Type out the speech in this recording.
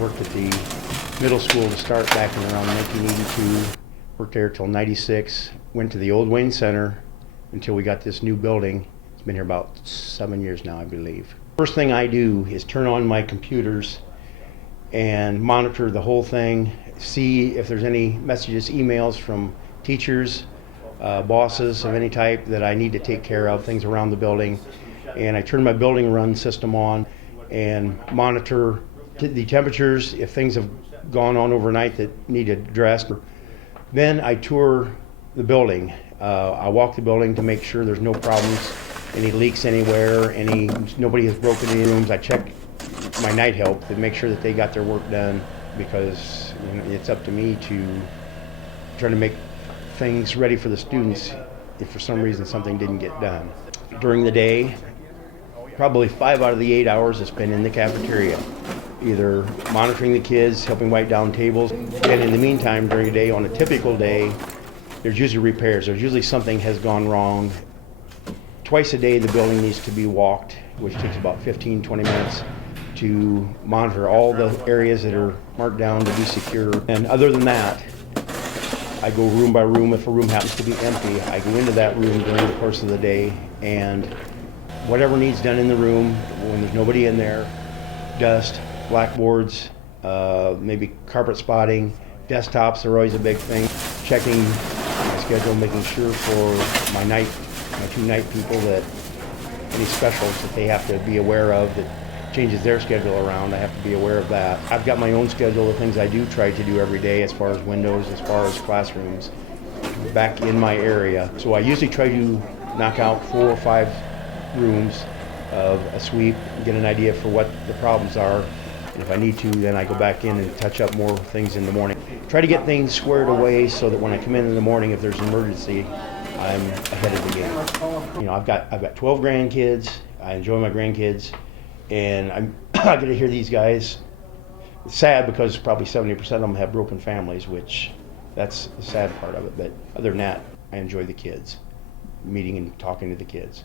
worked at the middle school to start back in around 1982. Worked there till 96. Went to the old Wayne Center until we got this new building. It's been here about 7 years now, I believe. First thing I do is turn on my computers and monitor the whole thing, see if there's any messages, emails from teachers, bosses of any type that I need to take care of, things around the building. And I turn my building run system on and monitor the temperatures, if things have gone on overnight that need addressed. Then I tour the building. I walk the building to make sure there's no problems, any leaks anywhere, nobody has broken any rooms. I check my night help to make sure that they got their work done, because it's up to me to try to make things ready for the students if for some reason something didn't get done. During the day, probably 5 out of the 8 hours is spent in the cafeteria, either monitoring the kids, helping wipe down tables. And in the meantime, during the day, on a typical day, there's usually repairs. There's usually something has gone wrong. Twice a day, the building needs to be walked, which takes about 15-20 minutes to monitor all the areas that are marked down to be secure. And other than that, I go room by room. If a room happens to be empty, I go into that room during the course of the day, and whatever needs done in the room, when there's nobody in there, dust, blackboards, maybe carpet spotting, desktops are always a big thing. Checking my schedule, making sure for my two night people that any specials that they have to be aware of that changes their schedule around, I have to be aware of that. I've got my own schedule of things I do try to do every day, as far as windows, as far as classrooms back in my area. So I usually try to knock out 4 or 5 rooms of a sweep, get an idea for what the problems are, and if I need to, then I go back in and touch up more things in the morning. Try to get things squared away so that when I come in the morning, if there's an emergency, I'm ahead of the game. I've got 12 grandkids. I enjoy my grandkids, and I get to hear these guys. It's sad because probably 70% of them have broken families, which that's the sad part of it. But other than that, I enjoy the kids, meeting and talking to the kids.